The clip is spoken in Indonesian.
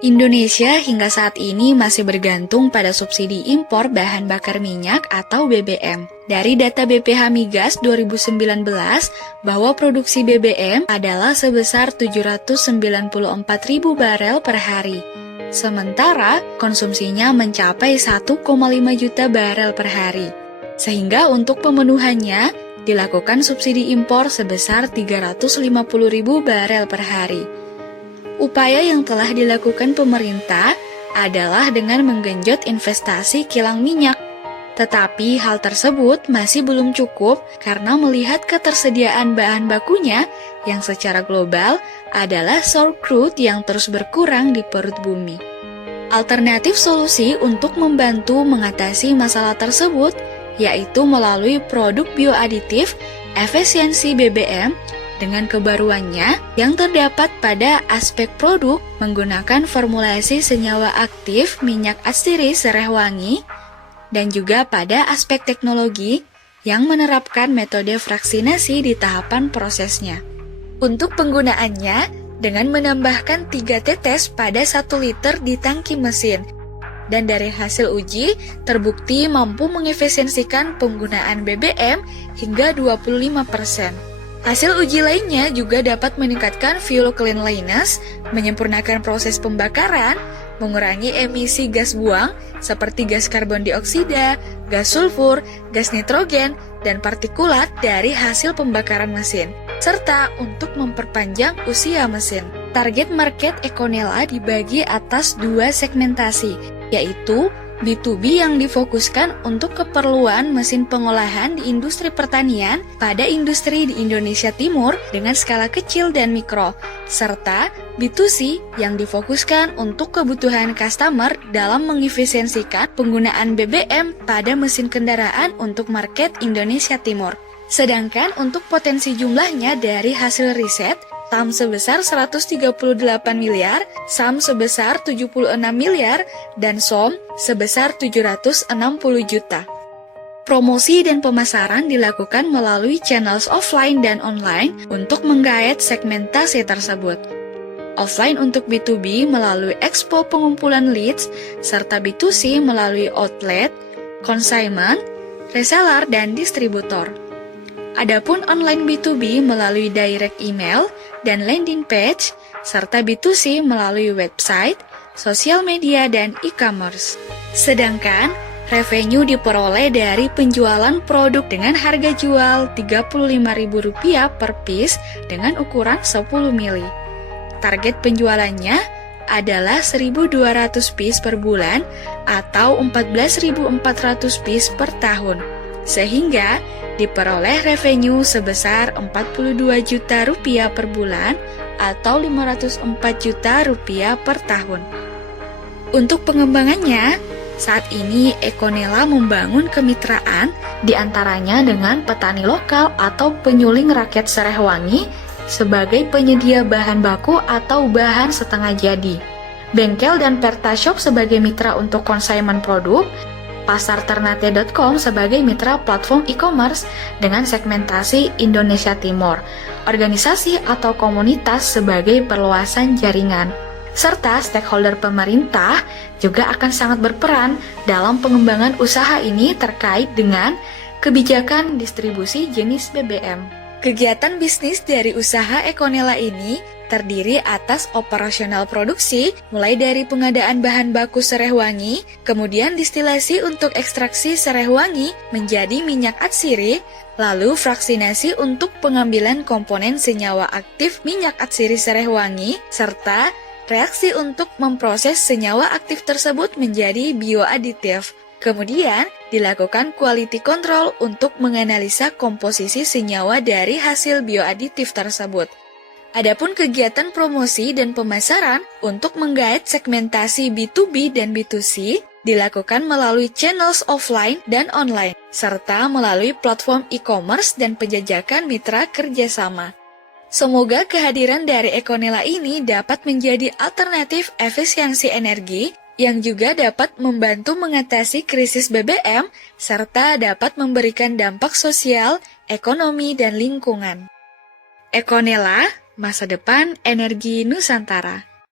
Indonesia hingga saat ini masih bergantung pada subsidi impor bahan bakar minyak atau BBM. Dari data BPH Migas 2019, bahwa produksi BBM adalah sebesar 794.000 barel per hari. Sementara konsumsinya mencapai 1,5 juta barel per hari. Sehingga untuk pemenuhannya dilakukan subsidi impor sebesar 350.000 barel per hari. Upaya yang telah dilakukan pemerintah adalah dengan menggenjot investasi kilang minyak. Tetapi hal tersebut masih belum cukup karena melihat ketersediaan bahan bakunya yang secara global adalah sour crude yang terus berkurang di perut bumi. Alternatif solusi untuk membantu mengatasi masalah tersebut yaitu melalui produk bioaditif efisiensi BBM dengan kebaruannya yang terdapat pada aspek produk menggunakan formulasi senyawa aktif minyak atsiri sereh wangi dan juga pada aspek teknologi yang menerapkan metode fraksinasi di tahapan prosesnya. Untuk penggunaannya dengan menambahkan 3 tetes pada 1 liter di tangki mesin. Dan dari hasil uji terbukti mampu mengefisiensikan penggunaan BBM hingga 25%. Hasil uji lainnya juga dapat meningkatkan fuel cleanliness, menyempurnakan proses pembakaran, mengurangi emisi gas buang seperti gas karbon dioksida, gas sulfur, gas nitrogen, dan partikulat dari hasil pembakaran mesin, serta untuk memperpanjang usia mesin. Target market Econela dibagi atas 2 segmentasi, yaitu B2B yang difokuskan untuk keperluan mesin pengolahan di industri pertanian pada industri di Indonesia Timur dengan skala kecil dan mikro, serta B2C yang difokuskan untuk kebutuhan customer dalam mengefisiensikan penggunaan BBM pada mesin kendaraan untuk market Indonesia Timur. Sedangkan untuk potensi jumlahnya dari hasil riset, SAM sebesar 138 miliar, SAM sebesar 76 miliar, dan SOM sebesar 760 juta. Promosi dan pemasaran dilakukan melalui channels offline dan online untuk menggait segmentasi tersebut. Offline untuk B2B melalui expo pengumpulan leads, serta B2C melalui outlet, consignment, reseller, dan distributor. Adapun online B2B melalui direct email dan landing page, serta B2C melalui website, sosial media, dan e-commerce. Sedangkan revenue diperoleh dari penjualan produk dengan harga jual Rp35.000 per piece dengan ukuran 10 mili. Target penjualannya adalah 1.200 piece per bulan atau 14.400 piece per tahun, sehingga diperoleh revenue sebesar Rp42 juta per bulan atau Rp504 juta per tahun. Untuk pengembangannya, saat ini Econela membangun kemitraan diantaranya dengan petani lokal atau penyuling rakyat sereh wangi sebagai penyedia bahan baku atau bahan setengah jadi, bengkel dan pertashop sebagai mitra untuk konsignment produk, pasarternate.com sebagai mitra platform e-commerce dengan segmentasi Indonesia Timur, organisasi atau komunitas sebagai perluasan jaringan, serta stakeholder pemerintah juga akan sangat berperan dalam pengembangan usaha ini terkait dengan kebijakan distribusi jenis BBM. Kegiatan bisnis dari usaha Econela ini terdiri atas operasional produksi, mulai dari pengadaan bahan baku sereh wangi, kemudian distilasi untuk ekstraksi sereh wangi menjadi minyak atsiri, lalu fraksinasi untuk pengambilan komponen senyawa aktif minyak atsiri sereh wangi, serta reaksi untuk memproses senyawa aktif tersebut menjadi bioaditif. Kemudian, dilakukan quality control untuk menganalisa komposisi senyawa dari hasil bioaditif tersebut. Adapun kegiatan promosi dan pemasaran untuk menggait segmentasi B2B dan B2C dilakukan melalui channels offline dan online, serta melalui platform e-commerce dan penjajakan mitra kerjasama. Semoga kehadiran dari Econela ini dapat menjadi alternatif efisiensi energi yang juga dapat membantu mengatasi krisis BBM, serta dapat memberikan dampak sosial, ekonomi, dan lingkungan. Econela, masa depan energi Nusantara.